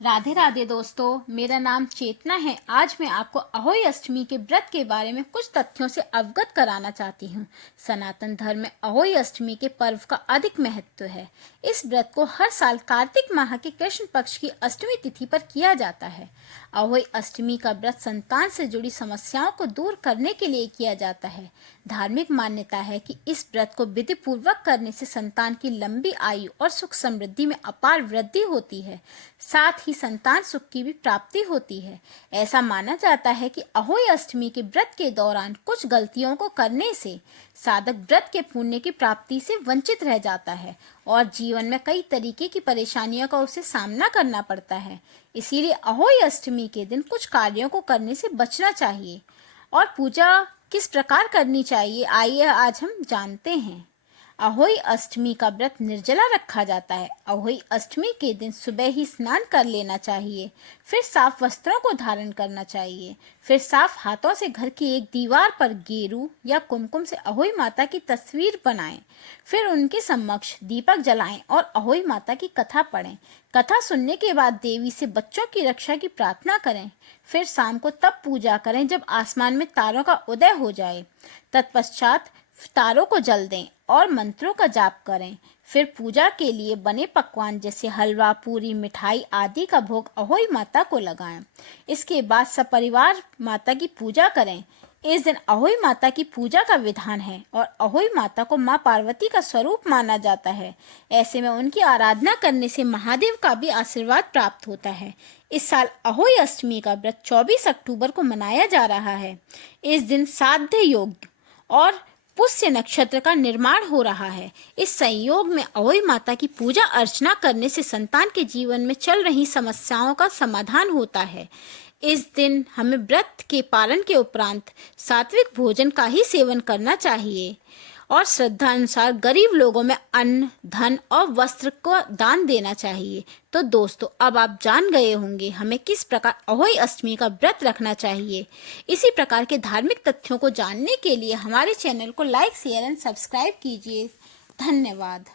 राधे राधे दोस्तों, मेरा नाम चेतना है। आज मैं आपको अहोई अष्टमी के व्रत के बारे में कुछ तथ्यों से अवगत कराना चाहती हूँ। सनातन धर्म में अहोई अष्टमी के पर्व का अधिक महत्व है। इस व्रत को हर साल कार्तिक माह के कृष्ण पक्ष की अष्टमी तिथि पर किया जाता है। अहोई अष्टमी का व्रत संतान से जुड़ी समस्याओं को दूर करने के लिए किया जाता है। धार्मिक मान्यता है कि इस व्रत को विधि पूर्वक करने से संतान की लंबी आयु और सुख समृद्धि में अपार वृद्धि होती है। साथ ही संतान सुख की भी प्राप्ति होती है। ऐसा माना जाता है कि अहोई अष्टमी के व्रत के दौरान कुछ गलतियों को करने से साधक व्रत के पुण्य की प्राप्ति से वंचित रह जाता है और जीवन में कई तरीके की परेशानियों का उसे सामना करना पड़ता है। इसीलिए अहोई अष्टमी के दिन कुछ कार्यों को करने से बचना चाहिए। और पूजा किस प्रकार करनी चाहिए, आइए आज हम जानते हैं। अहोई अष्टमी का व्रत निर्जला रखा जाता है। अहोई अष्टमी के दिन सुबह ही स्नान कर लेना चाहिए, फिर साफ वस्त्रों को धारण करना चाहिए, फिर साफ हाथों से घर की एक दीवार पर गेरू या कुमकुम से अहोई माता की तस्वीर बनाएं, फिर उनके समक्ष दीपक जलाएं और अहोई माता की कथा पढ़ें। कथा सुनने के बाद देवी से बच्चों की रक्षा की प्रार्थना करें। फिर शाम को तब पूजा करें जब आसमान में तारों का उदय हो जाए। तत्पश्चात तारों को जल दें और मंत्रों का जाप करें। फिर पूजा के लिए बने पकवान जैसे हलवा, पूरी, मिठाई आदि का भोग अहोई माता को लगाएं। इसके बाद सपरिवार माता की पूजा करें। इस दिन अहोई माता की पूजा का विधान है और अहोई माता को माँ पार्वती का स्वरूप माना जाता है। ऐसे में उनकी आराधना करने से महादेव का भी आशीर्वाद प्राप्त होता है। इस साल अहोई अष्टमी का व्रत 24 अक्टूबर को मनाया जा रहा है। इस दिन साध्य योग और पुष्य नक्षत्र का निर्माण हो रहा है। इस संयोग में अहोई माता की पूजा अर्चना करने से संतान के जीवन में चल रही समस्याओं का समाधान होता है। इस दिन हमें व्रत के पालन के उपरांत सात्विक भोजन का ही सेवन करना चाहिए और श्रद्धा अनुसार गरीब लोगों में अन्न, धन और वस्त्र को दान देना चाहिए। तो दोस्तों, अब आप जान गए होंगे हमें किस प्रकार अहोई अष्टमी का व्रत रखना चाहिए। इसी प्रकार के धार्मिक तथ्यों को जानने के लिए हमारे चैनल को लाइक, शेयर एंड सब्सक्राइब कीजिए। धन्यवाद।